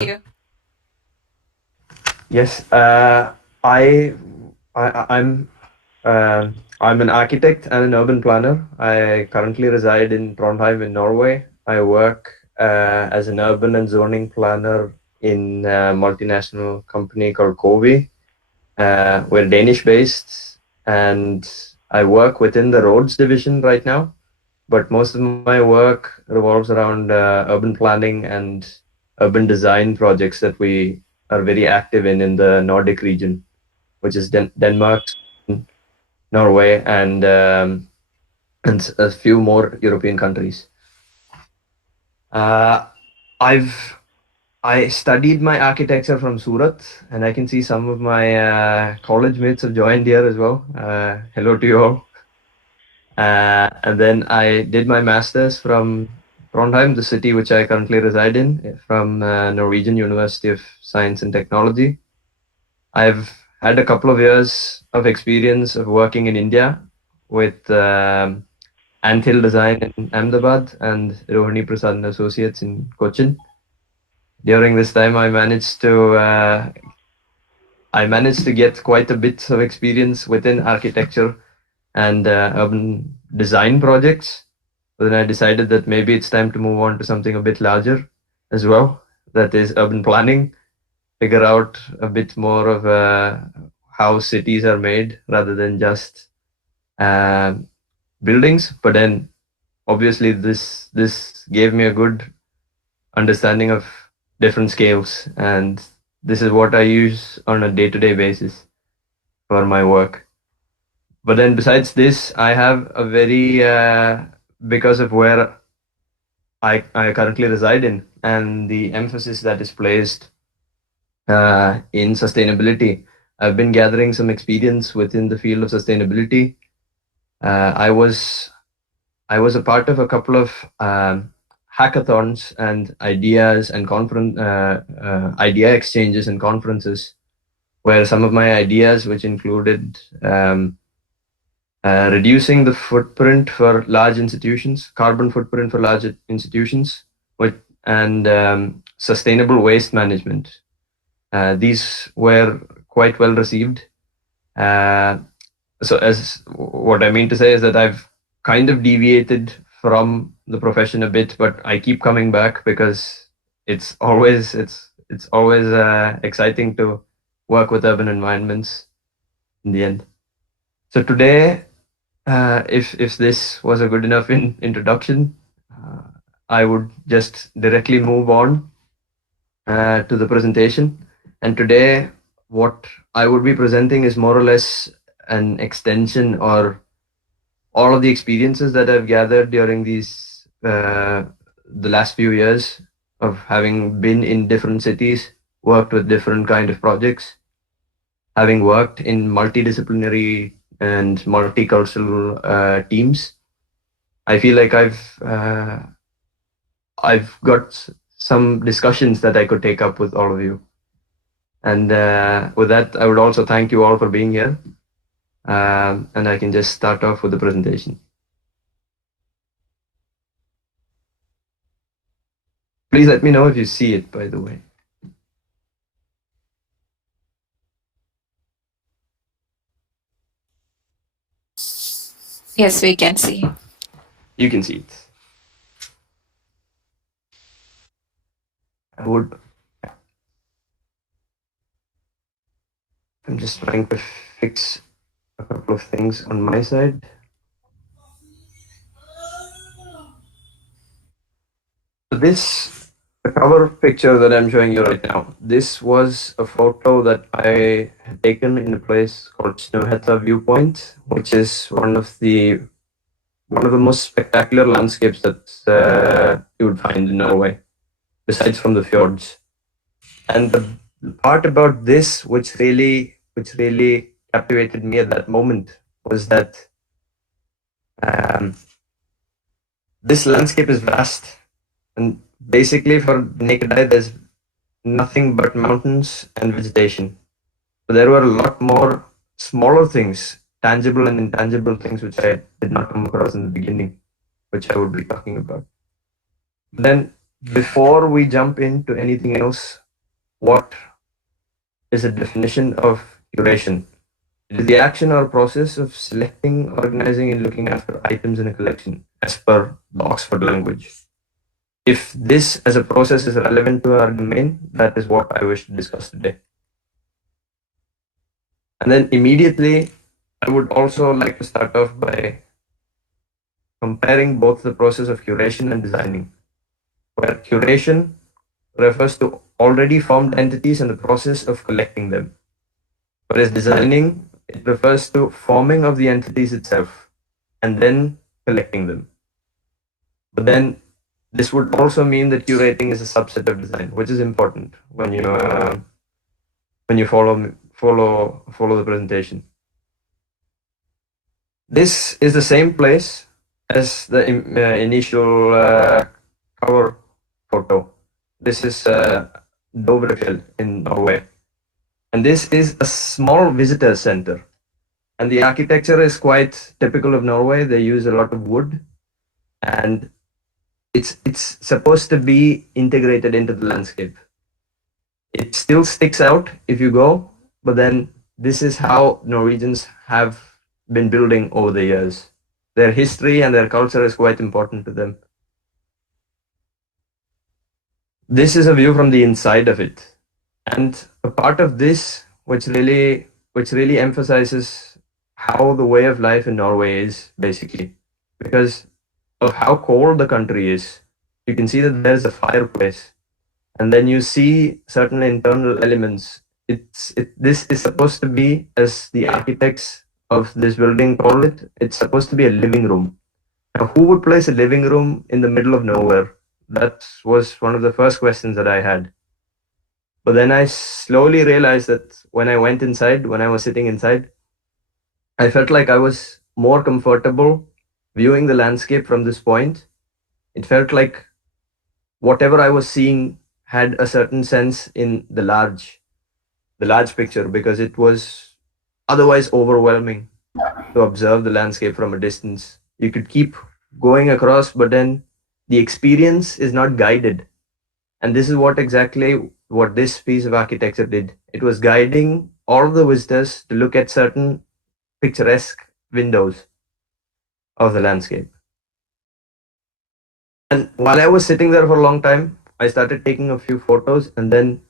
You. Yes, I'm I'm an architect and an urban planner. I currently reside in Trondheim in Norway. I work as an urban and zoning planner in a multinational company called COWI. We're Danish based, and I work within the roads division right now. But most of my work revolves around urban planning and urban design projects that we are very active in the Nordic region, which is Denmark, Norway, and a few more European countries. Uh, I've I studied my architecture from Surat, and I can see some of my college mates have joined here as well. Hello to you all. And then I did my master's from Trondheim, the city which I currently reside in, from Norwegian University of Science and Technology. I've had a couple of years of experience of working in India with Anthill Design in Ahmedabad and Rohini Prasad and Associates in Cochin. During this time, I managed to get quite a bit of experience within architecture and urban design projects. But then I decided that maybe it's time to move on to something a bit larger as well. That is urban planning, figure out a bit more of how cities are made rather than just uh, buildings. But then obviously this gave me a good understanding of different scales, and this is what I use on a day-to-day basis for my work. But then besides this, I have a very because of where I currently reside in and the emphasis that is placed in sustainability. I've been gathering some experience within the field of sustainability. Uh, I was I was a part of a couple of hackathons and ideas and conference idea exchanges and conferences where some of my ideas, which included reducing the footprint for large institutions, carbon footprint for large institutions, with and sustainable waste management. These were quite well received. Uh, so, as what I mean to say is that I've kind of deviated from the profession a bit, but I keep coming back because it's always exciting to work with urban environments in the end. So today, if this was a good enough introduction, uh, I would just directly move on to the presentation. And today, what I would be presenting is more or less an extension or all of the experiences that I've gathered during the last few years of having been in different cities, worked with different kind of projects, having worked in multidisciplinary and multicultural teams. I feel like I've got some discussions that I could take up with all of you. And with that, I would also thank you all for being here. And I can just start off with the presentation. Please let me know if you see it, by the way. Yes, we can see. You can see it. I would. I'm just trying to fix a couple of things on my side. This the cover picture that I'm showing you right now. This was a photo that I had taken in a place called Snøhetta Viewpoint, which is one of the most spectacular landscapes that you would find in Norway, besides from the fjords. And the part about this, which really captivated me at that moment, was that um, this landscape is vast, and basically for the naked eye, there's nothing but mountains and vegetation. But there were a lot more smaller things, tangible and intangible things, which I did not come across in the beginning, which I would be talking about. Then, before we jump into anything else, what is the definition of curation? It is the action or process of selecting, organizing, and looking after items in a collection, as per the Oxford language. If this as a process is relevant to our domain, that is what I wish to discuss today. And then immediately, I would also like to start off by comparing both the process of curation and designing, where curation refers to already formed entities and the process of collecting them, whereas designing, it refers to forming of the entities itself and then collecting them. But then this would also mean that curating is a subset of design, which is important when you follow the presentation. This is the same place as the initial cover photo. This is Dovrefjell in Norway. And this is a small visitor center. And the architecture is quite typical of Norway. They use a lot of wood, and it's supposed to be integrated into the landscape. It still sticks out if you go, but then this is how Norwegians have been building over the years. Their history and their culture is quite important to them. This is a view from the inside of it. And a part of this, which really emphasizes how the way of life in Norway is, basically, because of how cold the country is. You can see that there's a fireplace, and then you see certain internal elements. This is supposed to be, as the architects of this building call it, it's supposed to be a living room. Now, who would place a living room in the middle of nowhere? That was one of the first questions that I had. But then I slowly realized that when I went inside, when I was sitting inside, I felt like I was more comfortable viewing the landscape from this point. It felt like whatever I was seeing had a certain sense in the large picture, because it was otherwise overwhelming to observe the landscape from a distance. You could keep going across, but then the experience is not guided. And this is exactly what this piece of architecture did. It was guiding all the visitors to look at certain picturesque windows of the landscape. And while I was sitting there for a long time, I started taking a few photos, and then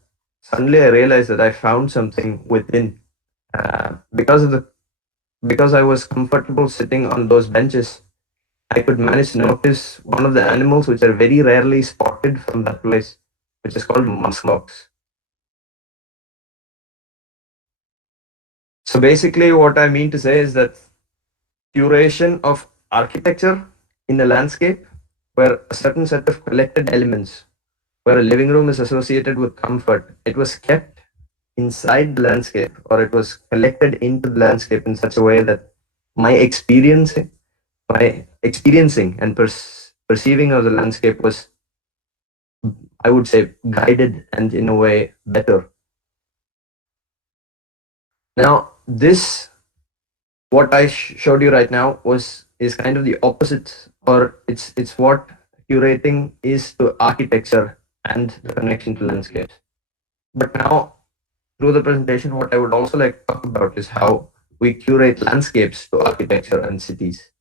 suddenly I realized that I found something within. Because I was comfortable sitting on those benches, I could manage to notice one of the animals which are very rarely spotted from that place, which is called muskox. So basically, what I mean to say is that curation of architecture in a landscape, where a certain set of collected elements, where a living room is associated with comfort, it was kept inside the landscape, or it was collected into the landscape in such a way that my experiencing and perceiving of the landscape was, I would say, guided and in a way better. Now, this, what I showed you right now, is kind of the opposite, or it's what curating is to architecture and the connection to landscapes. But now, through the presentation, what I would also like to talk about is how we curate landscapes to architecture and cities.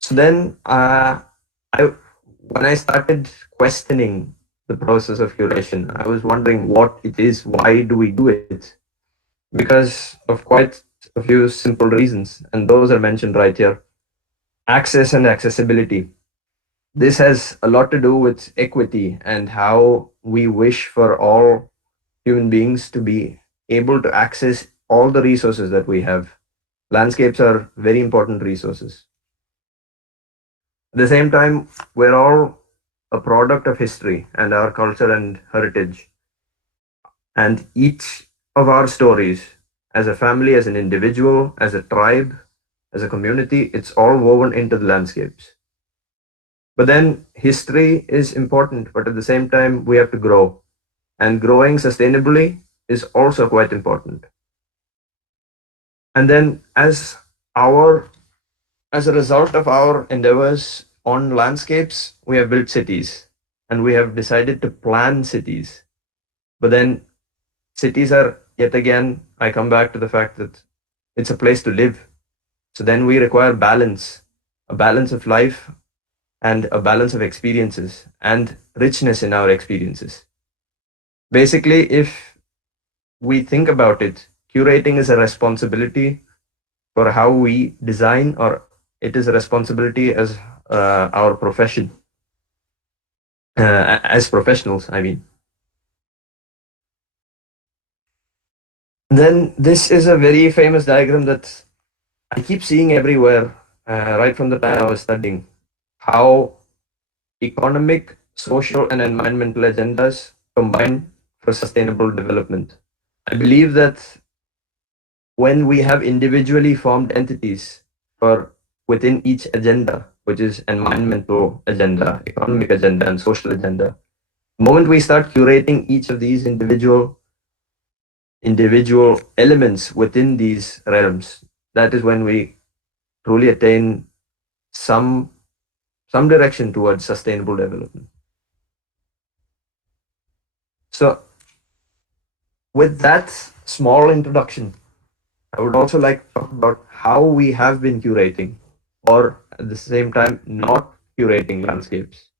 So then, when I started questioning the process of curation, I was wondering what it is, why do we do it? Because of quite a few simple reasons, and those are mentioned right here. Access and accessibility. This has a lot to do with equity and how we wish for all human beings to be able to access all the resources that we have. Landscapes are very important resources. At the same time, we're all a product of history and our culture and heritage. And each of our stories, as a family, as an individual, as a tribe, as a community, it's all woven into the landscapes. But then history is important, but at the same time, we have to grow. And growing sustainably is also quite important. And then as a result of our endeavors on landscapes, we have built cities, and we have decided to plan cities. But then cities are, yet again, I come back to the fact that it's a place to live. So then we require balance, a balance of life and a balance of experiences and richness in our experiences. Basically, if we think about it, curating is a responsibility for how we design, or it is a responsibility as our profession, as professionals, I mean. Then this is a very famous diagram that I keep seeing everywhere, right from the time I was studying, how economic, social, and environmental agendas combine for sustainable development. I believe that when we have individually formed entities for within each agenda, which is environmental agenda, economic agenda, and social agenda, the moment we start curating each of these individual elements within these realms, that is when we truly attain some direction towards sustainable development. So, with that small introduction, I would also like to talk about how we have been curating, or at the same time, not curating landscapes.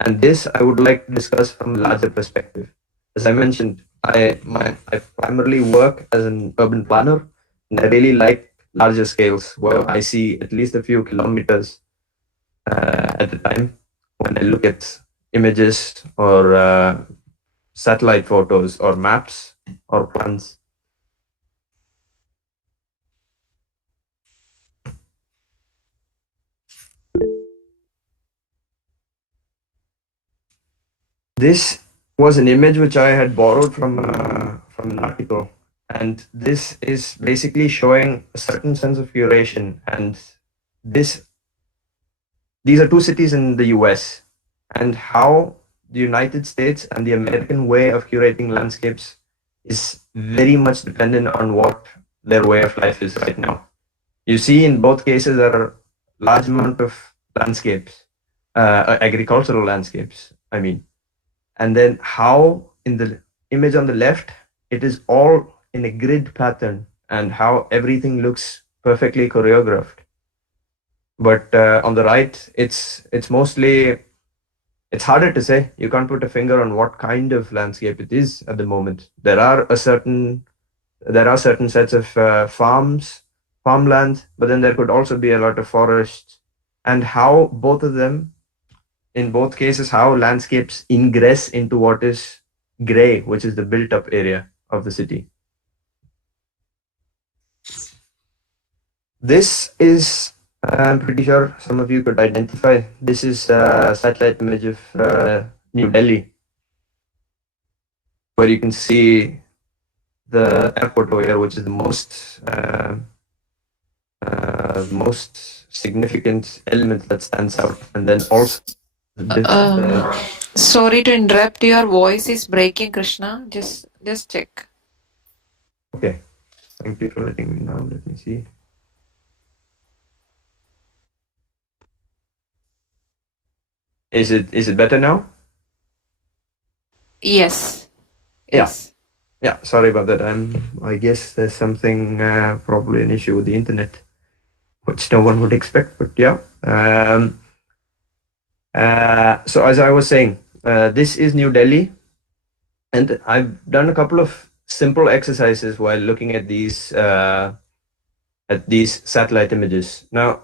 And this I would like to discuss from a larger perspective. As I mentioned, I primarily work as an urban planner, and I really like larger scales where I see at least a few kilometers at a time when I look at images or satellite photos or maps or plans. This was an image which I had borrowed from an article, and this is basically showing a certain sense of curation. And this these are two cities in the U.S. and how the United States and the American way of curating landscapes is very much dependent on what their way of life is right now. You see, in both cases, there are large amount of landscapes, agricultural landscapes. I mean, and then how in the image on the left it is all in a grid pattern and how everything looks perfectly choreographed, but on the right it's mostly, it's harder to say. You can't put a finger on what kind of landscape it is at the moment. There are certain sets of farmland, but then there could also be a lot of forests, and how both of them, in both cases, how landscapes ingress into what is gray, which is the built up area of the city. This is, I'm pretty sure some of you could identify. This is a satellite image of New Delhi, where you can see the airport over here, which is the most significant element that stands out, and then also Sorry to interrupt. Your voice is breaking, Krishna. Just check. okay. Thank you for letting me know. Let me see. Is it better now? Yes. Yeah. Yes. Yeah. Sorry about that. I guess there's something, probably an issue with the internet, which no one would expect. But yeah. So as I was saying, this is New Delhi, and I've done a couple of simple exercises while looking at these satellite images. Now,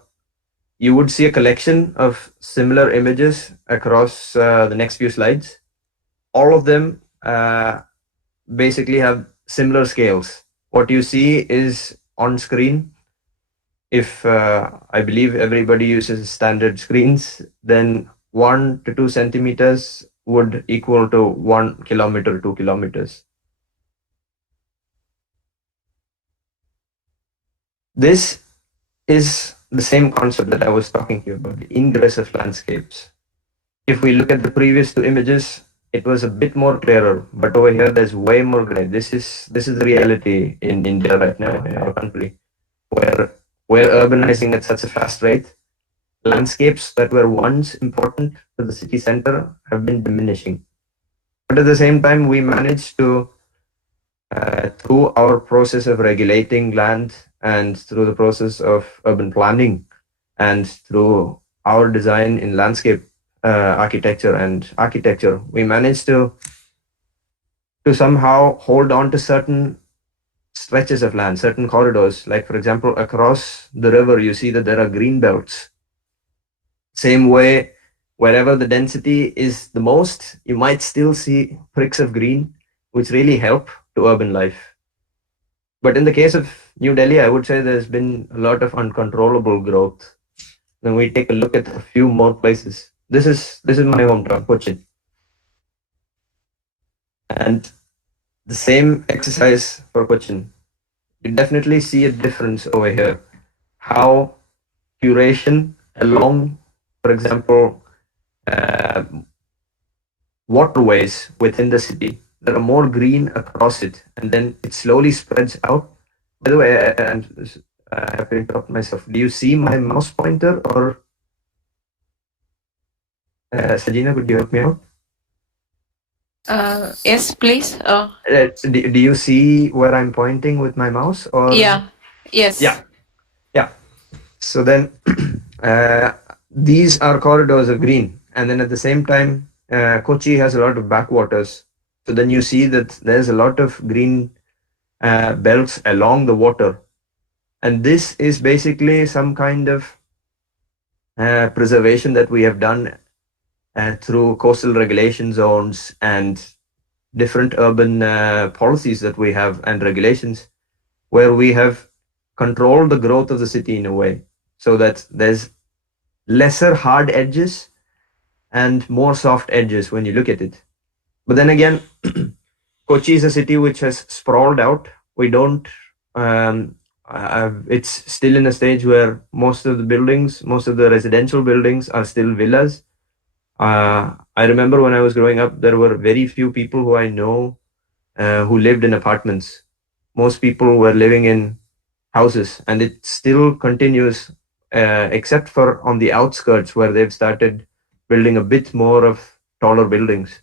you would see a collection of similar images across the next few slides. All of them basically have similar scales. What you see is on screen. If I believe everybody uses standard screens, then 1 to 2 centimeters would equal to 1 kilometer, 2 kilometers. This is the same concept that I was talking to you about, the ingress of landscapes. If we look at the previous two images, it was a bit more clearer, but over here there's way more gray. This is the reality in India right now, in our country, where we're urbanizing at such a fast rate. Landscapes that were once important to the city center have been diminishing. But at the same time, we managed to, through our process of regulating land and through the process of urban planning and through our design in landscape architecture and architecture, we managed to somehow hold on to certain stretches of land, certain corridors. Like, for example, across the river, you see that there are green belts. Same way, wherever the density is the most, you might still see pricks of green, which really help to urban life. But in the case of New Delhi, I would say there's been a lot of uncontrollable growth. Then we take a look at a few more places. This is my hometown, Cochin, and the same exercise for Cochin. You definitely see a difference over here. How curation along, for example, uh, waterways within the city. There are more green across it, and then it slowly spreads out. By the way, I have to interrupt myself. Do you see my mouse pointer, or Sajina? Could you help me out? Yes, please. Do you see where I'm pointing with my mouse, or Yeah. yeah, Yes. yeah? So then, these are corridors of green, and then at the same time, Kochi has a lot of backwaters. So then you see that there's a lot of green belts along the water, and this is basically some kind of preservation that we have done through coastal regulation zones and different urban policies that we have and regulations, where we have controlled the growth of the city in a way so that there's lesser hard edges and more soft edges when you look at it. But then again, Kochi is a city which has sprawled out. We don't. It's still in a stage where most of the buildings, most of the residential buildings, are still villas. I remember when I was growing up, there were very few people who I know who lived in apartments. Most people were living in houses, and it still continues, except for on the outskirts where they've started building a bit more of taller buildings.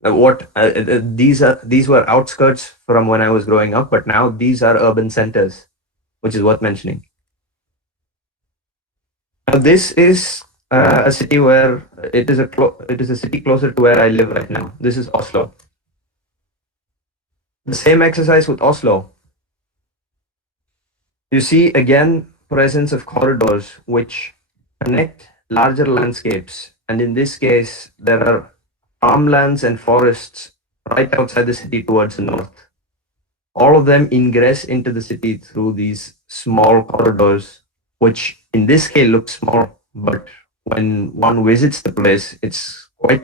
These were outskirts from when I was growing up, but now these are urban centers, which is worth mentioning. Now, this is a city where it is a city closer to where I live right now. This is Oslo. The same exercise with Oslo. You see again presence of corridors which connect larger landscapes, and in this case, there are farmlands and forests right outside the city towards the north. All of them ingress into the city through these small corridors, which in this scale look small, but when one visits the place, it's quite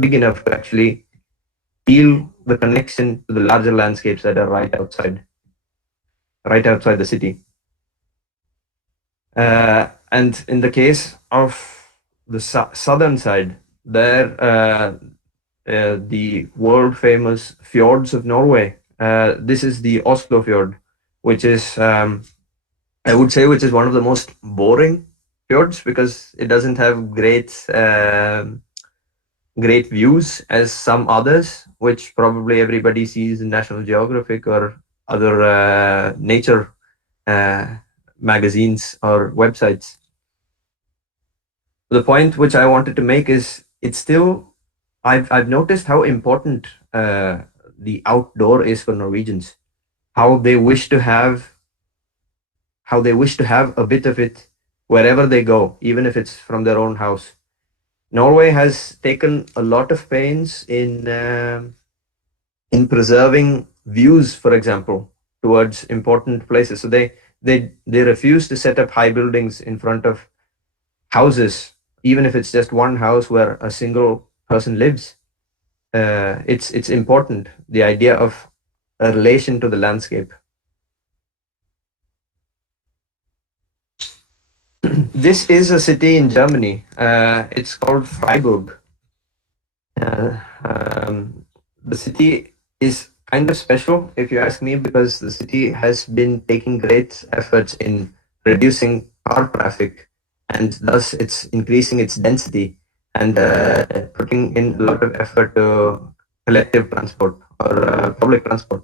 big enough to actually feel the connection to the larger landscapes that are right outside the city. And in the case of the southern side, there the world famous fjords of Norway. This is the Oslo fjord, which is I would say which is one of the most boring fjords because it doesn't have great views as some others, which probably everybody sees in National Geographic or other nature uh, magazines or websites. The point which I wanted to make is it's still I've noticed how important the outdoor is for Norwegians. How they wish to have a bit of it wherever they go, even if it's from their own house. Norway has taken a lot of pains in preserving views, for example, towards important places. So they refuse to set up high buildings in front of houses, even if it's just one house where a single person lives. It's important, the idea of a relation to the landscape. This is a city in Germany. It's called Freiburg. The city is kind of special, if you ask me, because the city has been taking great efforts in reducing car traffic, and thus it's increasing its density. and putting in a lot of effort to collective transport or public transport.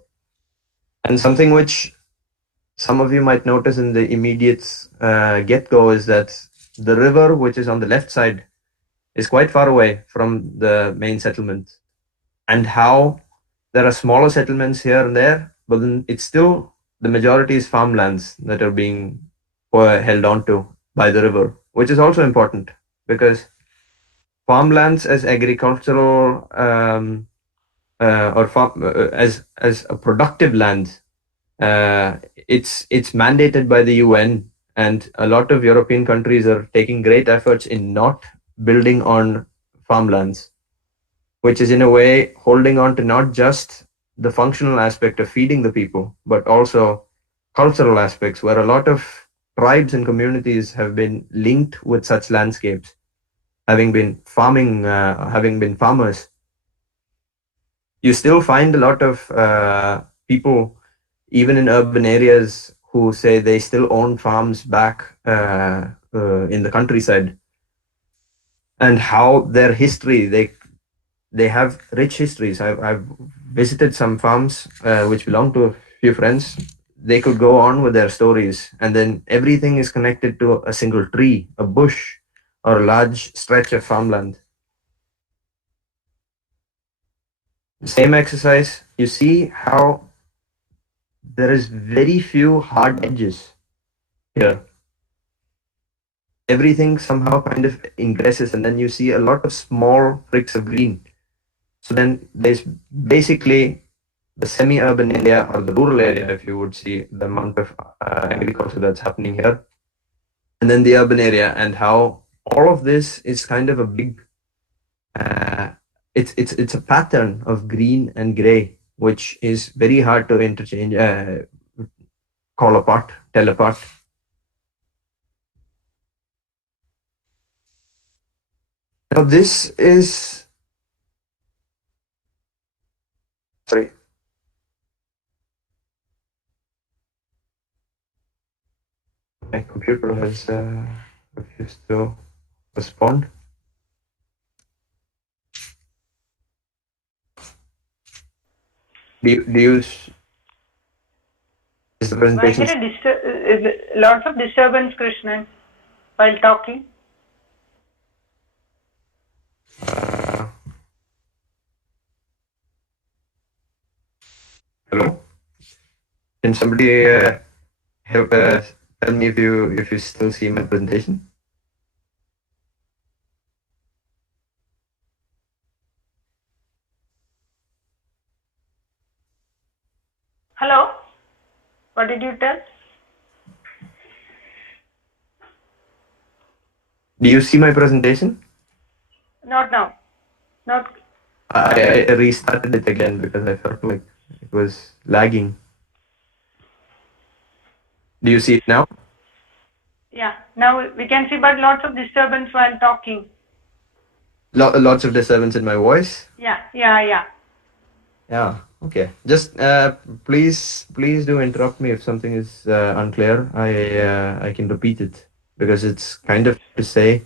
And something which some of you might notice in the immediate get-go is that the river, which is on the left side, is quite far away from the main settlement. And how there are smaller settlements here and there, but then it's still the majority is farmlands that are being held on to by the river, which is also important because farmlands as agricultural or farm as a productive land, it's mandated by the UN, and a lot of European countries are taking great efforts in not building on farmlands, which is in a way holding on to not just the functional aspect of feeding the people, but also cultural aspects where a lot of tribes and communities have been linked with such landscapes, having been farming, having been farmers. You still find a lot of people, even in urban areas, who say they still own farms back in the countryside, and how their history, they have rich histories. I've visited some farms which belong to a few friends. They could go on with their stories, and then everything is connected to a single tree, a bush, or a large stretch of farmland. Same exercise, you see how there is very few hard edges here. Everything somehow kind of ingresses, and then you see a lot of small pricks of green. So then there's basically the semi-urban area or the rural area, if you would see the amount of agriculture that's happening here, and then the urban area, and how all of this is kind of a big, uh, it's a pattern of green and gray, which is very hard to interchange, call apart, tell apart. Now this is, sorry, my computer has refused to respond. Do you is the I presentation? get lots of disturbance, Krishnan, while talking. Hello? Can somebody help tell me if you still see my presentation? Hello? What did you tell? Do you see my presentation? Not now. Not. I restarted it again because I felt like it was lagging. Do you see it now? Yeah. Now we can see, but lots of disturbance while talking. Lots of disturbance in my voice. Yeah. Yeah. Okay. Just please do interrupt me if something is unclear. I can repeat it because it's kind of to say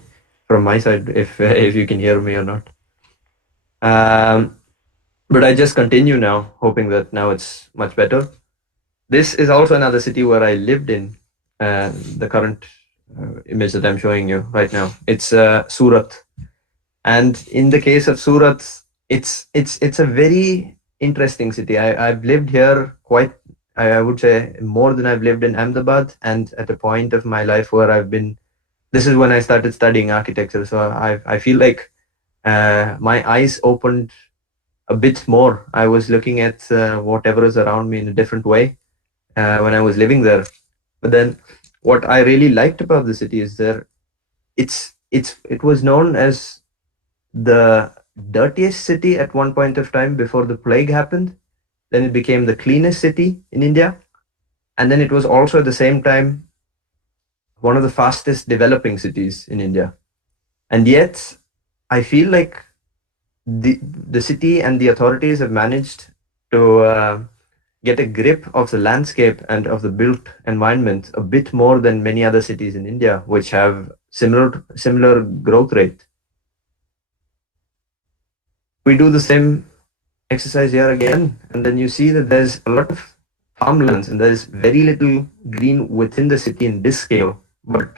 from my side if you can hear me or not. But I just continue now, hoping that now it's much better. This is also another city where I lived in. The current image that I'm showing you right now, it's Surat. And in the case of Surat, it's a very interesting city. I've lived here quite, I would say, more than I've lived in Ahmedabad, and at a point of my life where I've been. This is when I started studying architecture, so I feel like my eyes opened a bit more. I was looking at whatever is around me in a different way when I was living there. But then, what I really liked about the city is there. It was known as the dirtiest city at one point of time before the plague happened. Then it became the cleanest city in India, and then it was also at the same time one of the fastest developing cities in India. And yet, I feel like the city and the authorities have managed to get a grip of the landscape and of the built environment a bit more than many other cities in India, which have similar growth rate. We do the same exercise here again, and then you see that there's a lot of farmlands and there's very little green within the city in this scale. But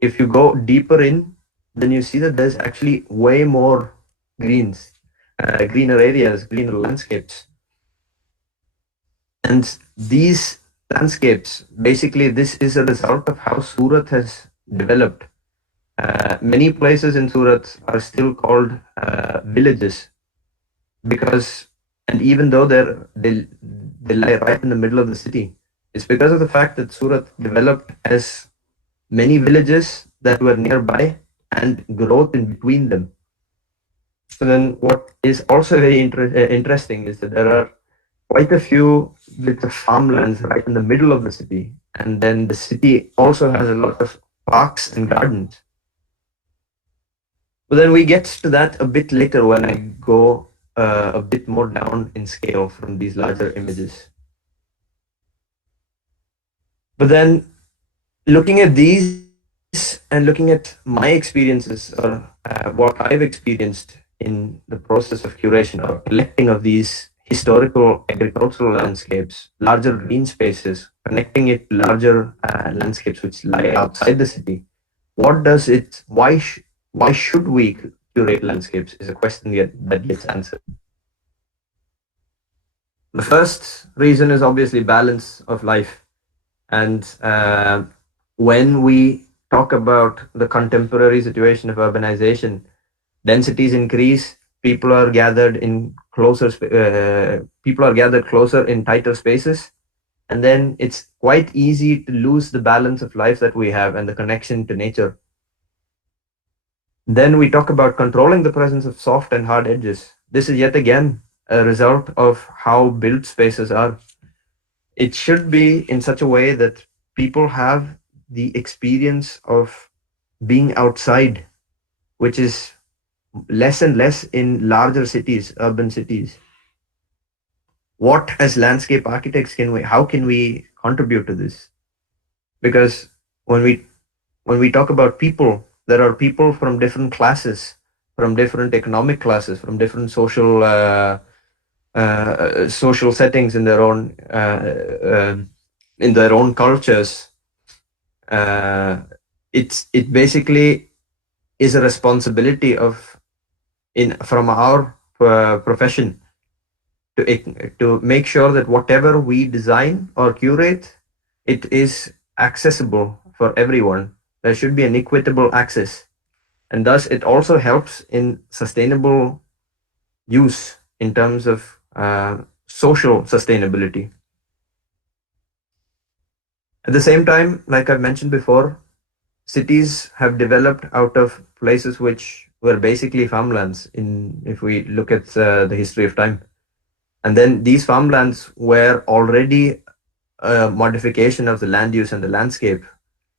if you go deeper in, then you see that there's actually way more greener areas, greener landscapes. And these landscapes, basically, this is a result of how Surat has developed. Many places in Surat are still called villages because, and even though they lie right in the middle of the city, it's because of the fact that Surat developed as many villages that were nearby and growth in between them. So then what is also very interesting is that there are quite a few bits of farmlands right in the middle of the city. And then the city also has a lot of parks and gardens. But then we get to that a bit later when I go a bit more down in scale from these larger images. But then looking at these and looking at my experiences or what I've experienced in the process of curation or collecting of these historical agricultural landscapes, larger green spaces, connecting it to larger landscapes which lie outside the city. What does it, why should we curate landscapes is a question that gets answered. The first reason is obviously balance of life. And when we talk about the contemporary situation of urbanization, densities increase, people are gathered closer in tighter spaces, and then it's quite easy to lose the balance of life that we have and the connection to nature. Then we talk about controlling the presence of soft and hard edges. This is yet again a result of how built spaces are. It should be in such a way that people have the experience of being outside, which is less and less in larger cities, urban cities. What as landscape architects how can we contribute to this? Because when we talk about people, there are people from different classes, from different economic classes, from different social settings in their own cultures. It basically is a responsibility from our profession to make sure that whatever we design or curate, it is accessible for everyone. There should be an equitable access, and thus it also helps in sustainable use in terms of social sustainability. At the same time, like I've mentioned before, cities have developed out of places which were basically farmlands if we look at the history of time. And then these farmlands were already a modification of the land use and the landscape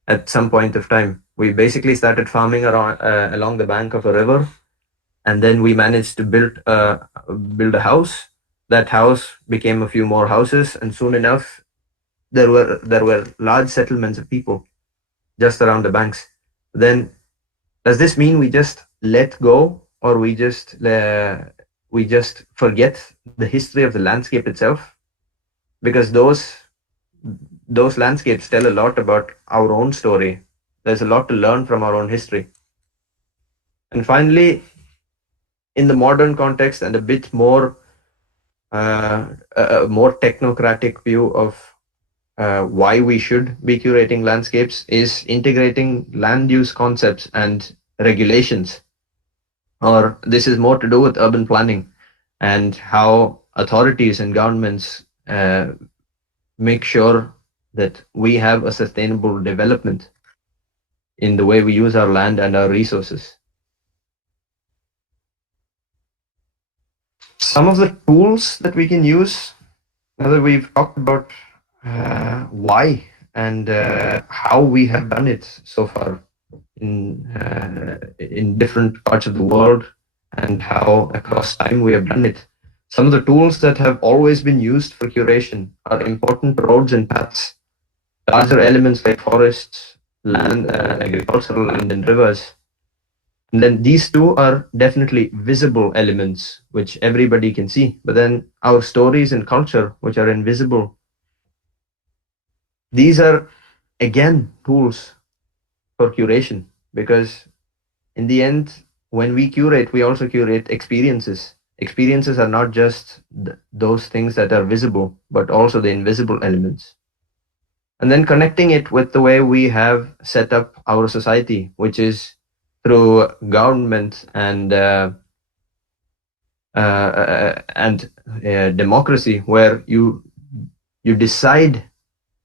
at some point of time. We basically started farming along the bank of a river, and then we managed to build a house. That house became a few more houses, and soon enough, there were large settlements of people just around the banks. Then, does this mean we just let go, or we just forget the history of the landscape itself? Because those landscapes tell a lot about our own story. There's a lot to learn from our own history. And finally, in the modern context and a bit more a more technocratic view of why we should be curating landscapes is integrating land use concepts and regulations. Or this is more to do with urban planning and how authorities and governments make sure that we have a sustainable development in the way we use our land and our resources. Some of the tools that we can use, now that we've talked about why and how we have done it so far in different parts of the world and how across time we have done it. Some of the tools that have always been used for curation are important roads and paths, larger elements like forests, land, agricultural land and rivers, And then these two are definitely visible elements, which everybody can see. But then our stories and culture, which are invisible, these are again tools for curation, because in the end, when we curate, we also curate experiences. Experiences are not just those things that are visible, but also the invisible elements. And then connecting it with the way we have set up our society, which is through government and democracy, where you decide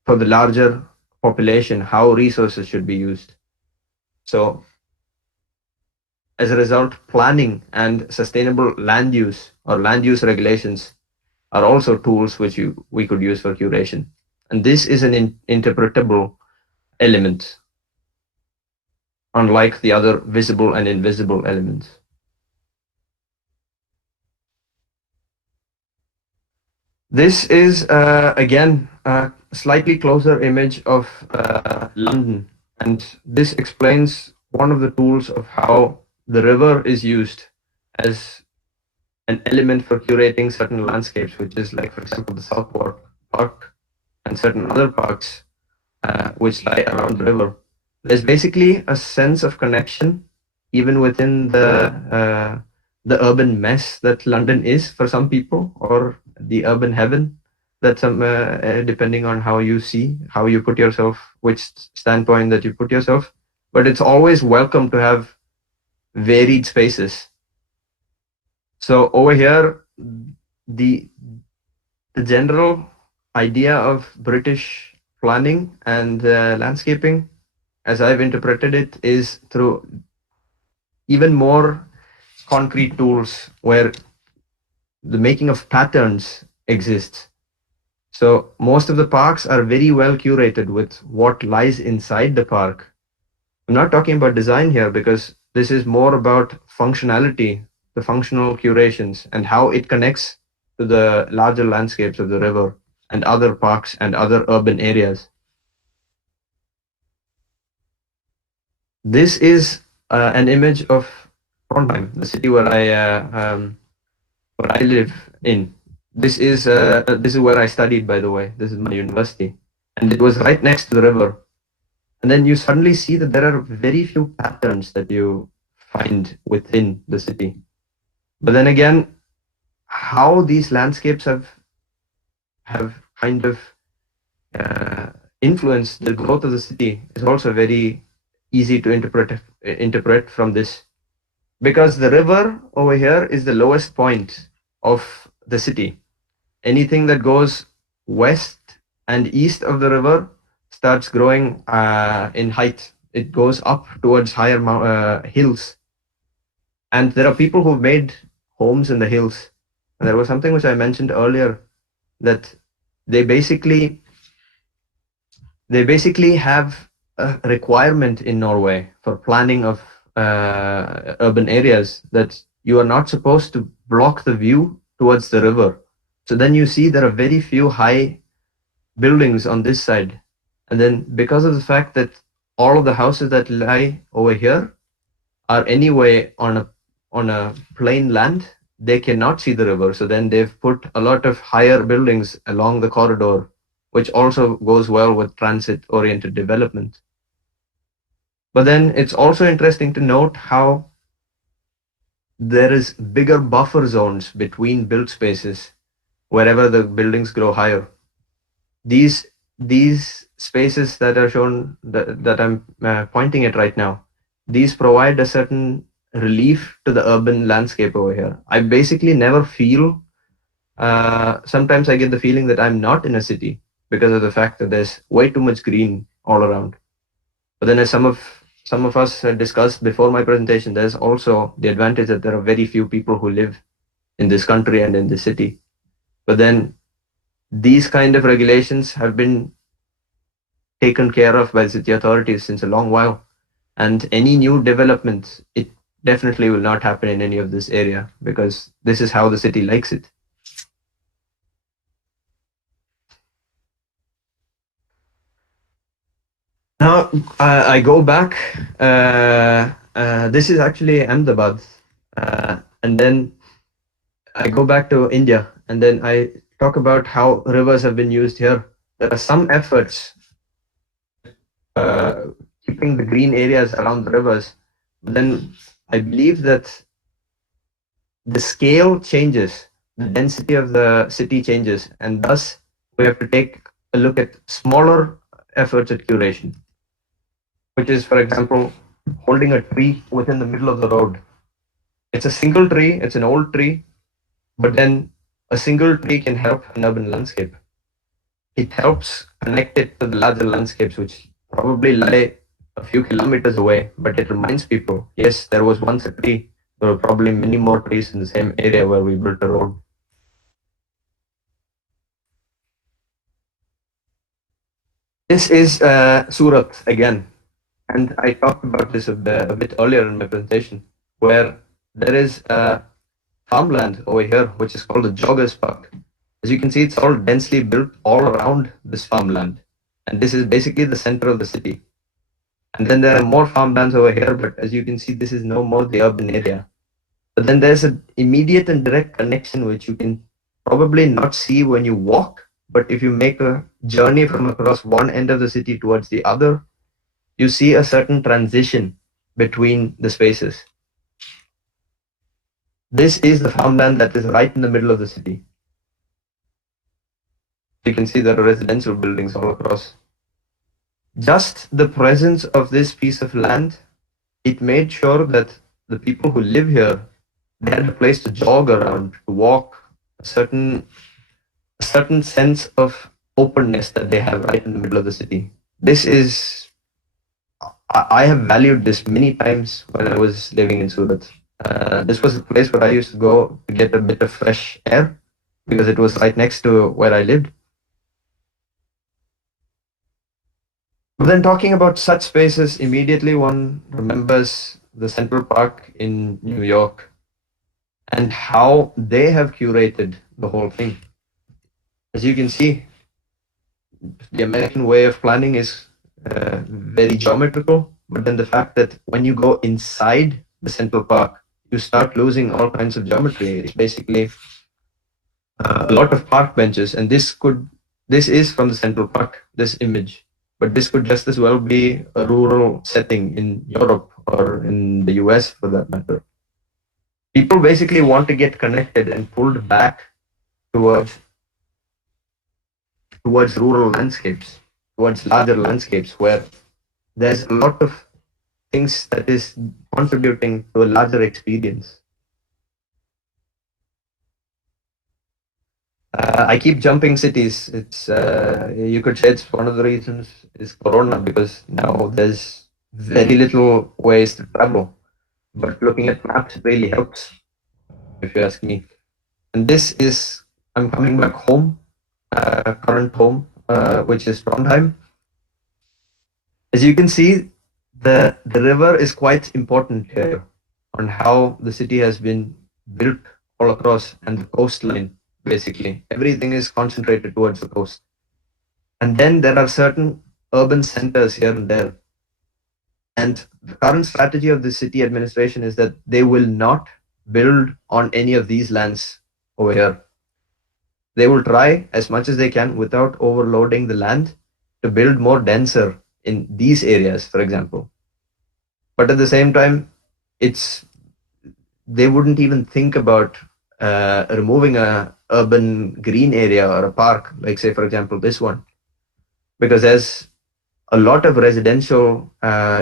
for the larger population how resources should be used. So as a result, planning and sustainable land use or land use regulations are also tools which we could use for curation. And this is an interpretable element, unlike the other visible and invisible elements. This is again a slightly closer image of London, and this explains one of the tools of how the river is used as an element for curating certain landscapes, which is like, for example, the Southwark Park and certain other parks which lie around the river. There's basically a sense of connection, even within the urban mess that London is for some people, or the urban heaven that some, depending on how you see, how you put yourself, which standpoint that you put yourself. But it's always welcome to have varied spaces. So over here, the general idea of British planning and landscaping, as I've interpreted it, is through even more concrete tools where the making of patterns exists. So most of the parks are very well curated with what lies inside the park. I'm not talking about design here, because this is more about functionality, the functional curations, and how it connects to the larger landscapes of the river and other parks and other urban areas. This is an image of Trondheim, the city where I live in. This is where I studied, by the way. This is my university, and it was right next to the river. And then you suddenly see that there are very few patterns that you find within the city. But then again, how these landscapes have kind of influenced the growth of the city is also very easy to interpret from this, because the river over here is the lowest point of the city. Anything that goes west and east of the river starts growing in height. It goes up towards higher hills. And there are people who've made homes in the hills. And there was something which I mentioned earlier, that they basically have a requirement in Norway for planning of urban areas, that you are not supposed to block the view towards the river. So then you see there are very few high buildings on this side. And then because of the fact that all of the houses that lie over here are anyway on a plain land, they cannot see the river. So then they've put a lot of higher buildings along the corridor, which also goes well with transit-oriented development. But then it's also interesting to note how there is bigger buffer zones between built spaces wherever the buildings grow higher. These spaces that are shown, that I'm pointing at right now, these provide a certain relief to the urban landscape over here. I basically never feel, sometimes I get the feeling that I'm not in a city because of the fact that there's way too much green all around. But then, as some of us had discussed before my presentation, there's also the advantage that there are very few people who live in this country and in the city. But then these kind of regulations have been taken care of by the city authorities since a long while. And any new development, it definitely will not happen in any of this area, because this is how the city likes it. Now, I go back this is actually Ahmedabad. And then I go back to India, and then I talk about how rivers have been used here. There are some efforts uh, keeping the green areas around the rivers. But then I believe that the scale changes, the density of the city changes, and thus we have to take a look at smaller efforts at curation, which is, for example, holding a tree within the middle of the road. It's a single tree, it's an old tree, but then a single tree can help an urban landscape. It helps connect it to the larger landscapes, which probably lie a few kilometers away, but it reminds people, yes, there was once a tree. There were probably many more trees in the same area where we built a road. This is Surat again, and I talked about this a bit earlier in my presentation, where there is farmland over here, which is called the Joggers Park. As you can see, it's all densely built all around this farmland, and this is basically the center of the city. And then there are more farmlands over here, but as you can see, this is no more the urban area. But then there's an immediate and direct connection which you can probably not see when you walk, but if you make a journey from across one end of the city towards the other, you see a certain transition between the spaces. This is the farmland that is right in the middle of the city. You can see there are residential buildings all across. Just the presence of this piece of land, it made sure that the people who live here, they had a place to jog around, to walk, a certain sense of openness that they have right in the middle of the city. This is, I have valued this many times when I was living in Surat. This was a place where I used to go to get a bit of fresh air because it was right next to where I lived. But then talking about such spaces, immediately one remembers the Central Park in New York and how they have curated the whole thing. As you can see, the American way of planning is very geometrical, but then the fact that when you go inside the Central Park, you start losing all kinds of geometry. It's basically a lot of park benches, and this is from the Central Park, this image. But this could just as well be a rural setting in Europe or in the US for that matter. People basically want to get connected and pulled back towards rural landscapes, towards larger landscapes where there's a lot of things that is contributing to a larger experience. I keep jumping cities. It's you could say it's one of the reasons is Corona, because now there's very little ways to travel. But looking at maps really helps, if you ask me. And this is, I'm coming back home, current home, which is Trondheim. As you can see, the river is quite important here on how the city has been built all across, and the coastline. Basically, everything is concentrated towards the coast. And then there are certain urban centers here and there. And the current strategy of the city administration is that they will not build on any of these lands over here. They will try as much as they can without overloading the land to build more denser in these areas, for example. But at the same time, they wouldn't even think about removing a urban green area or a park, like say, for example, this one, because there's a lot of residential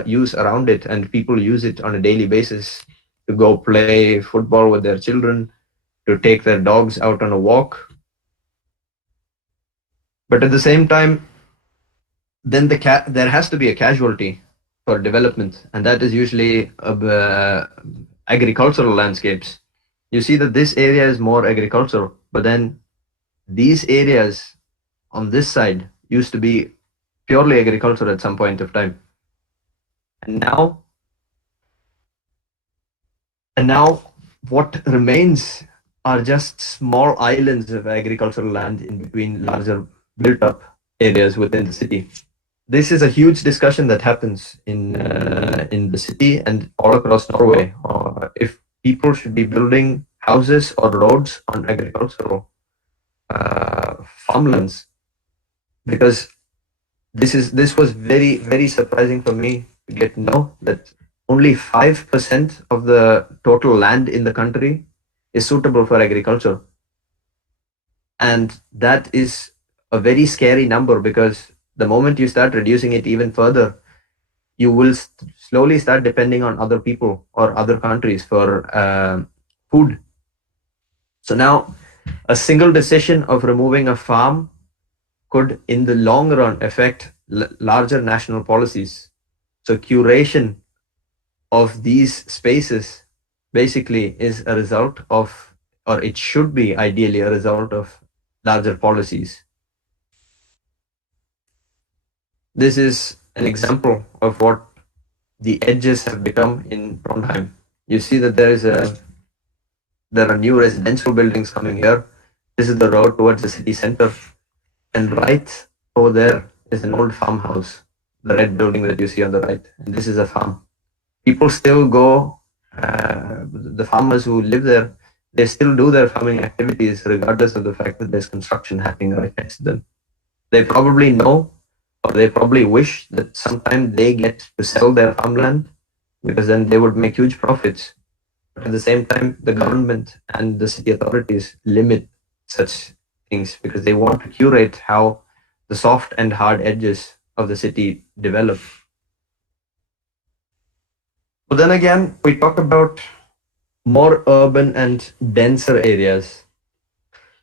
use around it, and people use it on a daily basis to go play football with their children, to take their dogs out on a walk. But at the same time, then there has to be a casualty for development, and that is usually agricultural landscapes. You see that this area is more agricultural, but then these areas on this side used to be purely agriculture at some point of time. And now what remains are just small islands of agricultural land in between larger built up areas within the city. this is a huge discussion that happens in the city and all across Norway. If people should be building houses or roads on agricultural farmlands, because this was very surprising for me to get to know that only 5% of the total land in the country is suitable for agriculture, and that is a very scary number, because the moment you start reducing it even further, you will slowly start depending on other people or other countries for food. So now a single decision of removing a farm could in the long run affect larger national policies. So curation of these spaces basically is a result of, or it should be ideally a result of, larger policies. This is an example of what the edges have become in Trondheim. You see that there are new residential buildings coming here. This is the road towards the city center, and right over there is an old farmhouse, the red building that you see on the right. And this is a farm. People still go, the farmers who live there, they still do their farming activities regardless of the fact that there's construction happening right next to them. They probably know, or they probably wish that sometime they get to sell their farmland, because then they would make huge profits. But at the same time, the government and the city authorities limit such things because they want to curate how the soft and hard edges of the city develop. But then again, we talk about more urban and denser areas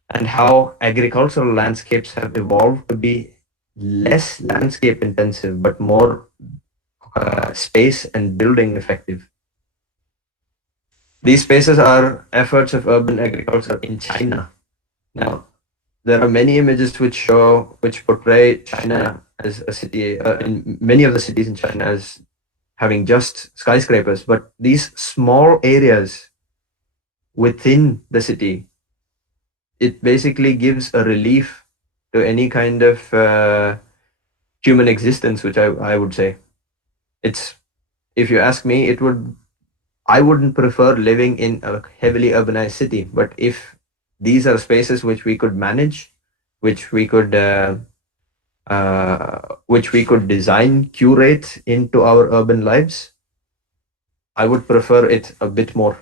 and how agricultural landscapes have evolved to be less landscape intensive but more space and building effective. These spaces are efforts of urban agriculture in China. Now, there are many images which portray China as a city, in many of the cities in China as having just skyscrapers, but these small areas within the city, it basically gives a relief to any kind of human existence, which I would say. It's, if you ask me, I wouldn't prefer living in a heavily urbanized city, but if these are spaces which we could manage, which we could design, curate into our urban lives, I would prefer it a bit more.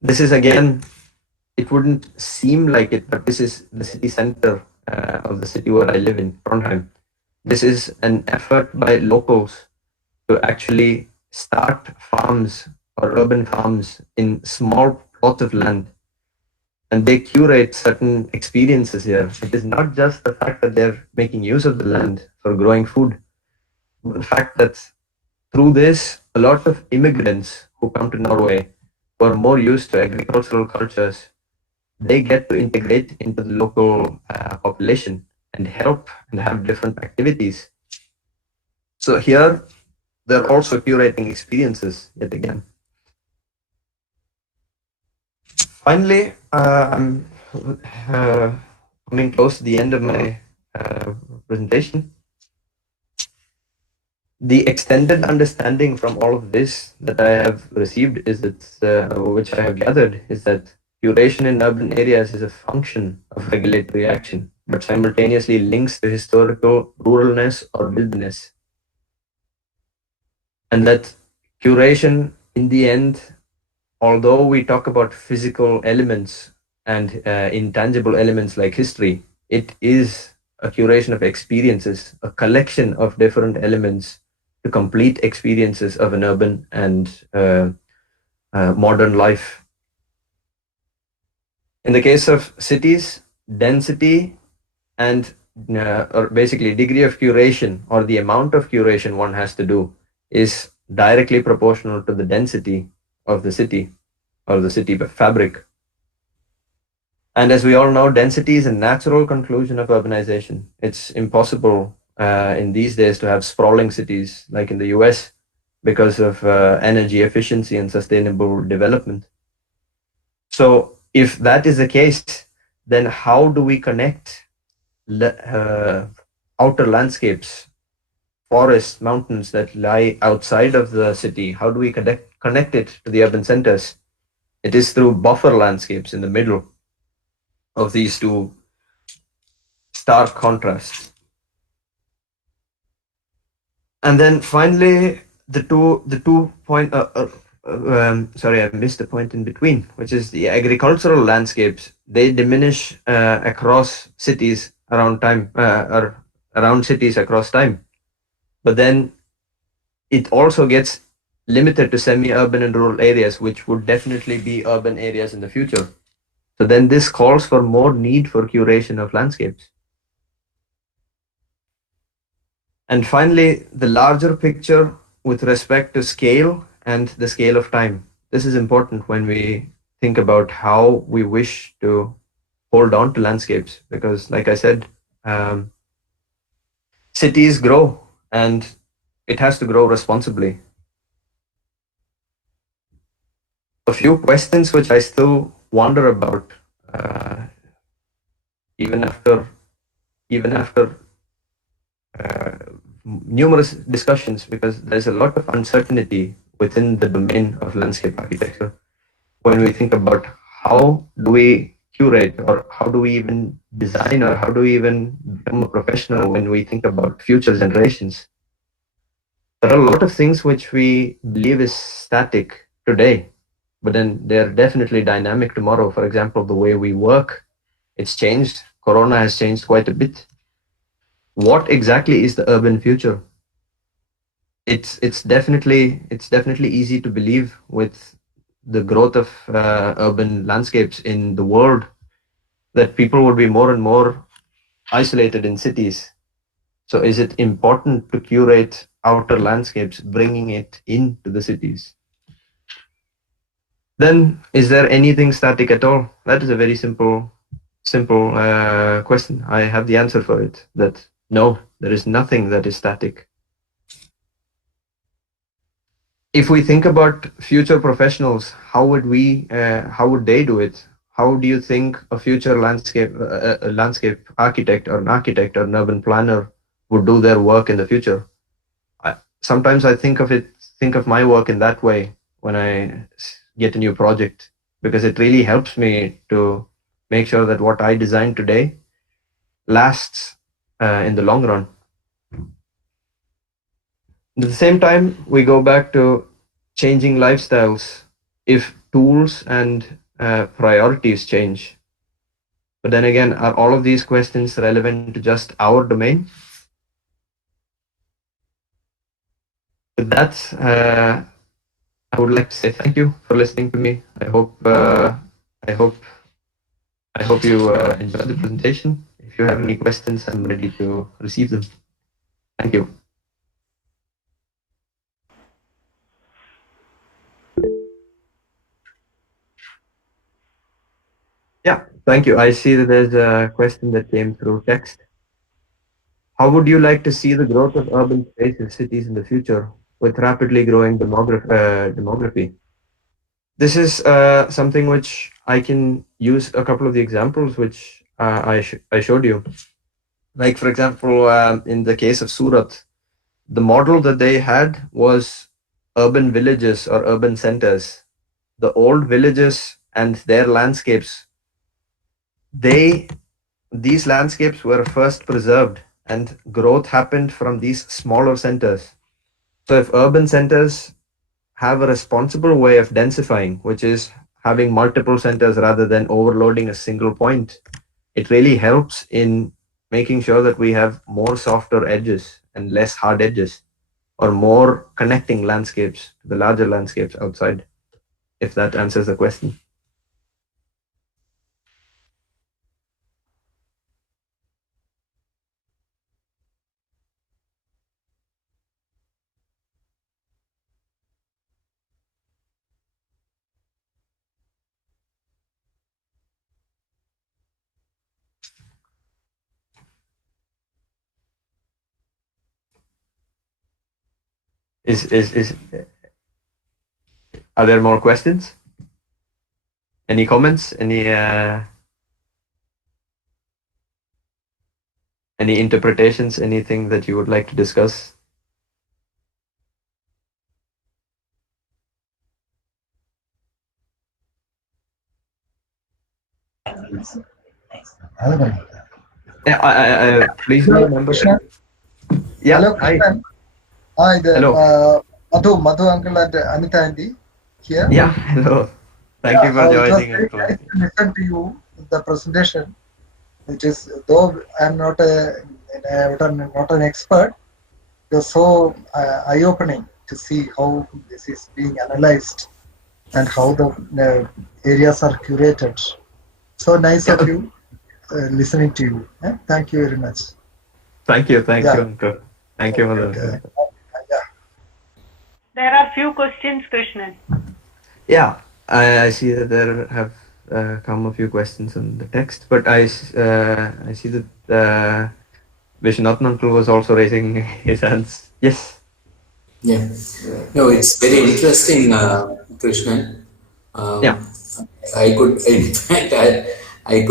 This is, again, it wouldn't seem like it, but this is the city center of the city where I live in, Trondheim. This is an effort by locals to actually start farms or urban farms in small plots of land, and they curate certain experiences here. It is not just the fact that they're making use of the land for growing food, but the fact that through this, a lot of immigrants who come to Norway who are more used to agricultural cultures, they get to integrate into the local population and help and have different activities. So here, they're also curating experiences yet again. Finally, I'm coming close to the end of my presentation. The extended understanding from all of this that I have received is that, which I have gathered, is that curation in urban areas is a function of regulatory action, but simultaneously links to historical ruralness or wilderness. And that curation, in the end, although we talk about physical elements and intangible elements like history, it is a curation of experiences, a collection of different elements to complete experiences of an urban and modern life. In the case of cities, density and or basically degree of curation, or the amount of curation one has to do, is directly proportional to the density of the city or the city fabric. And as we all know, density is a natural conclusion of urbanization. It's impossible in these days to have sprawling cities like in the US because of energy efficiency and sustainable development. So if that is the case, then how do we connect outer landscapes, forests, mountains that lie outside of the city? How do we connect it to the urban centers? It is through buffer landscapes in the middle of these two stark contrasts. And then finally, sorry, I missed the point in between, which is the agricultural landscapes. They diminish across cities around time, or around cities across time. But then it also gets limited to semi-urban and rural areas, which would definitely be urban areas in the future. So then this calls for more need for curation of landscapes. And finally, the larger picture with respect to scale and the scale of time. This is important when we think about how we wish to hold on to landscapes, because like I said, cities grow and it has to grow responsibly. A few questions which I still wonder about, even after numerous discussions, because there's a lot of uncertainty within the domain of landscape architecture when we think about how do we curate, or how do we even design, or how do we even become a professional when we think about future generations. There are a lot of things which we believe is static today, but then they're definitely dynamic tomorrow. For example, the way we work, it's changed. Corona has changed quite a bit. What exactly is the urban future? It's definitely easy to believe with the growth of urban landscapes in the world that people will be more and more isolated in cities. So is it important to curate outer landscapes, bringing it into the cities? Then is there anything static at all? That is a very simple question. I have the answer for it, that no, there is nothing that is static. If we think about future professionals, how would they do it? How do you think a future landscape architect, or an architect, or an urban planner would do their work in the future? Sometimes I think of my work in that way when I get a new project, because it really helps me to make sure that what I design today lasts in the long run. At the same time, we go back to changing lifestyles. If tools and priorities change, but then again, are all of these questions relevant to just our domain? With that, I would like to say thank you for listening to me. I hope you enjoyed the presentation. If you have any questions, I'm ready to receive them. Thank you. Yeah, thank you. I see that there's a question that came through text. How would you like to see the growth of urban spaces, cities in the future with rapidly growing demography? This is something which I can use a couple of the examples which I showed you. Like, for example, in the case of Surat, the model that they had was urban villages or urban centers. The old villages and their landscapes, these landscapes were first preserved, and growth happened from these smaller centers. So if urban centers have a responsible way of densifying, which is having multiple centers rather than overloading a single point, it really helps in making sure that we have more softer edges and less hard edges, or more connecting landscapes to the larger landscapes outside, if that answers the question. Is Are there more questions? Any comments? Any Any interpretations, anything that you would like to discuss? Yeah, please Hello, remember. Krishnan. Yeah, Hello, hi. Krishnan. Hi, Hello. Madhu uncle and Anita aunty here. Yeah, hello. Thank you Yeah, for it was joining very and nice to listen to you, the presentation. It is, though I'm not not an expert, it was so eye-opening to see how this is being analyzed and how the areas are curated. So nice yeah, of you listening to you. Thank you very much. thank you, Yeah. Uncle. Thank you for Okay. the. Yeah. There are few questions, Krishnan. Yeah, I see that there have come a few questions on the text, but I see that Vishwanathan Uncle was also raising his hands. Yes. Yeah, no, it's very interesting, Krishnan. Yeah. I could, in fact, I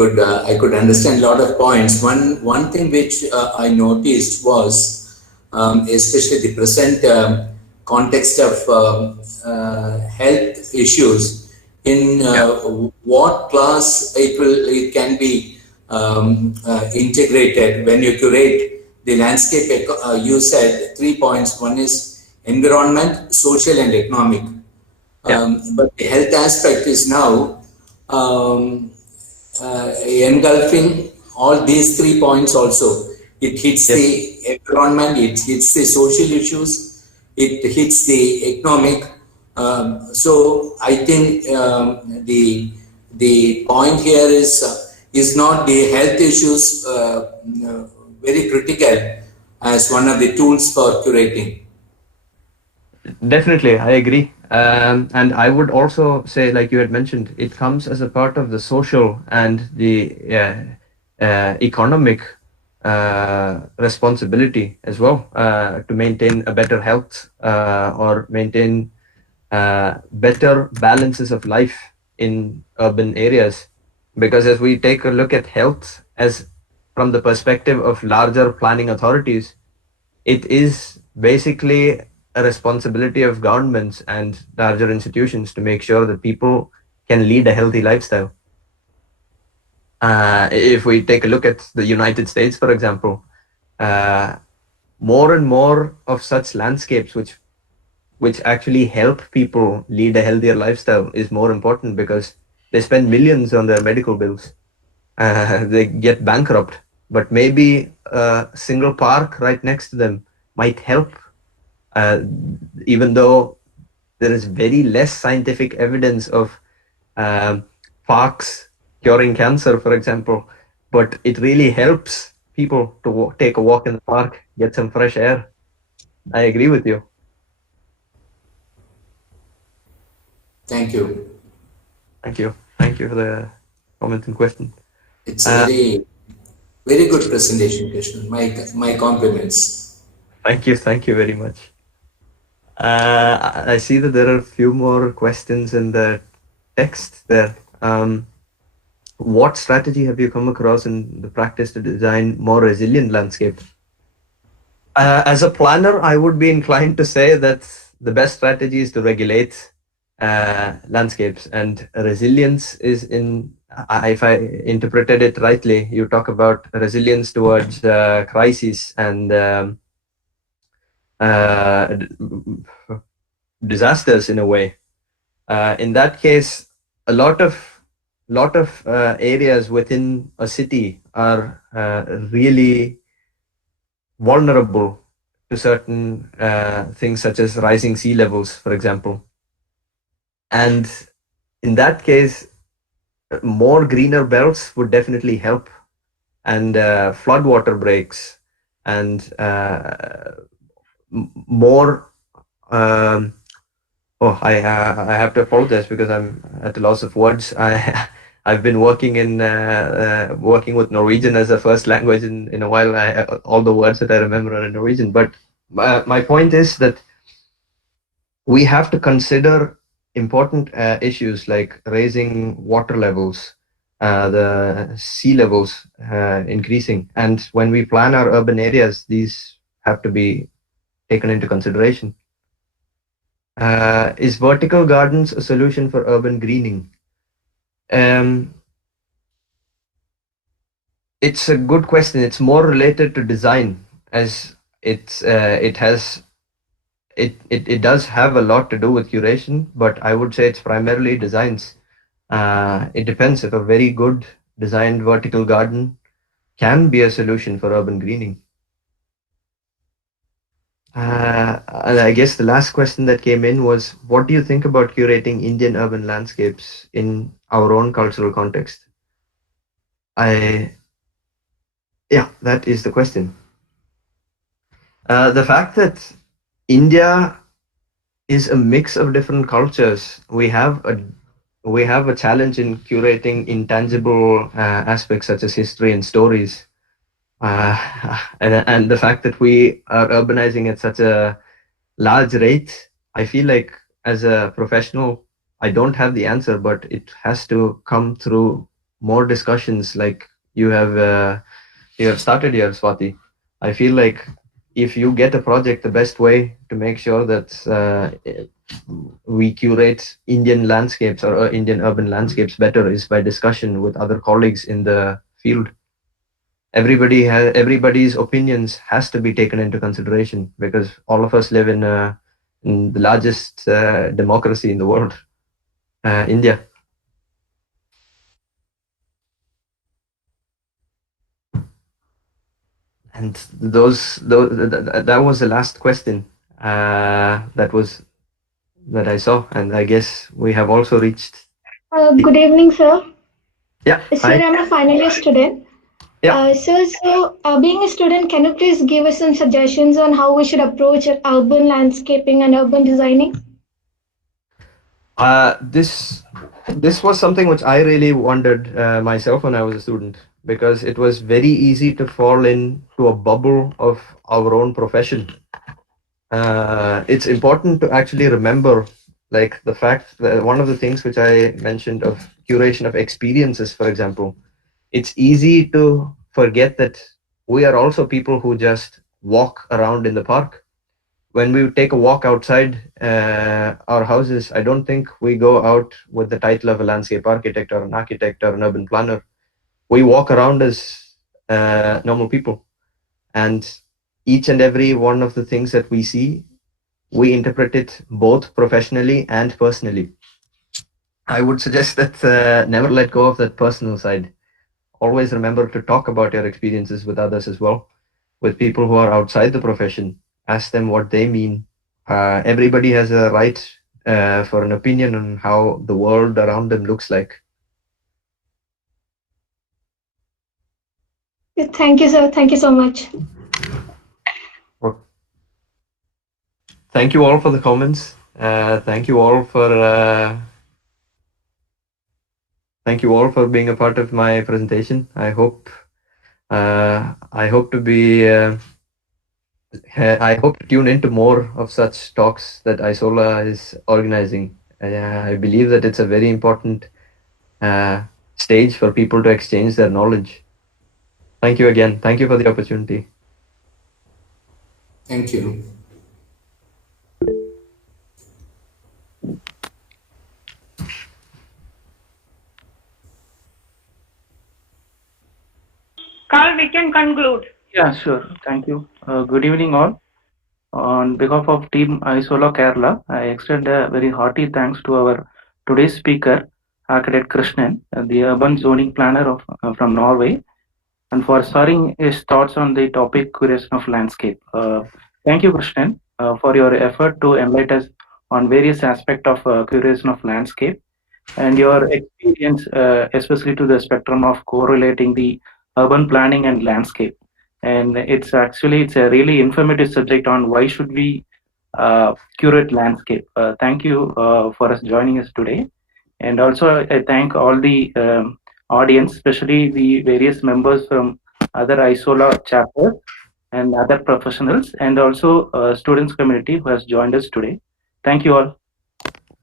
could understand a lot of points. One thing which I noticed was, especially the present context of health issues, in Yeah. what class it can be integrated when you curate the landscape. You said 3 points. One is environment, social, and economic. Yeah. But the health aspect is now um, engulfing all these 3 points also. It hits Yes. the environment, it hits the social issues, it hits the economic. So I think the point here is not the health issues very critical as one of the tools for curating. Definitely, I agree. And I would also say, like you had mentioned, it comes as a part of the social and the economic responsibility as well to maintain a better health or maintain better balances of life in urban areas. Because as we take a look at health as from the perspective of larger planning authorities, it is basically a responsibility of governments and larger institutions to make sure that people can lead a healthy lifestyle. If we take a look at the United States, for example, uh, more and more of such landscapes which actually help people lead a healthier lifestyle is more important because they spend millions on their medical bills. They get bankrupt, but maybe a single park right next to them might help, uh, even though there is very less scientific evidence of um, parks curing cancer, for example, but it really helps people to take a walk in the park, get some fresh air. I agree with you. Thank you. Thank you. Thank you for the comment and question. It's a very good presentation, Krishnan. My compliments. Thank you very much. I see that there are a few more questions in the text there. What strategy have you come across in the practice to design more resilient landscapes? As a planner, I would be inclined to say that the best strategy is to regulate landscapes, and resilience is in. If I interpreted it rightly, you talk about resilience towards crises and uh, disasters in a way. In that case, a lot of areas within a city are really vulnerable to certain things such as rising sea levels, for example. And in that case, more greener belts would definitely help, and floodwater breaks and more. Um, I have to apologize because I'm at a loss of words. I've been working with Norwegian as a first language in a while. All the words that I remember are in Norwegian. But my point is that we have to consider important issues like raising water levels, the sea levels increasing. And when we plan our urban areas, these have to be taken into consideration. Is vertical gardens a solution for urban greening? It's a good question. It's more related to design, as it does have a lot to do with curation, but I would say it's primarily designs. It depends. If a very good designed vertical garden can be a solution for urban greening. And I guess the last question that came in was, what do you think about curating Indian urban landscapes in our own cultural context? Yeah, that is the question. The fact that India is a mix of different cultures, we have a challenge in curating intangible aspects such as history and stories. And the fact that we are urbanizing at such a large rate, I feel like as a professional, I don't have the answer, but it has to come through more discussions like you have started here, Swati. I feel like if you get a project, the best way to make sure that we curate Indian landscapes or Indian urban landscapes better is by discussion with other colleagues in the field. Everybody's opinions has to be taken into consideration because all of us live in the largest democracy in the world, India. And that was the last question that I saw, and I guess we have also reached. Good evening, sir. Yeah. Sir, I'm a final year student. Yeah. So being a student, can you please give us some suggestions on how we should approach urban landscaping and urban designing? This was something which I really wondered myself when I was a student, because it was very easy to fall into a bubble of our own profession. It's important to actually remember, like, the fact that one of the things which I mentioned of curation of experiences, for example, it's easy to forget that we are also people who just walk around in the park. When we take a walk outside our houses, I don't think we go out with the title of a landscape architect or an architect or an urban planner. We walk around as normal people, and each and every one of the things that we see, we interpret it both professionally and personally. I would suggest that never let go of that personal side. Always remember to talk about your experiences with others as well, with people who are outside the profession. Ask them what they mean. Everybody has a right for an opinion on how the world around them looks like. Thank you, sir. Thank you so much. Thank you all for the comments. Thank you all for being a part of my presentation. I hope to tune into more of such talks that ISOLA is organizing. I believe that it's a very important stage for people to exchange their knowledge. Thank you again. Thank you for the opportunity. Thank you. Carl, we can conclude. Yeah, sure. Thank you. Good evening, all. On behalf of Team ISOLA Kerala, I extend a very hearty thanks to our today's speaker, Architect Krishnan, the urban zoning planner from Norway, and for sharing his thoughts on the topic curation of landscape. Thank you, Krishnan, for your effort to enlighten us on various aspects of curation of landscape and your experience, especially to the spectrum of correlating the urban planning and landscape. And it's a really informative subject on why should we curate landscape. Thank you for us joining us today. And also I thank all the audience, especially the various members from other ISOLA chapters and other professionals, and also students community who has joined us today. Thank you all.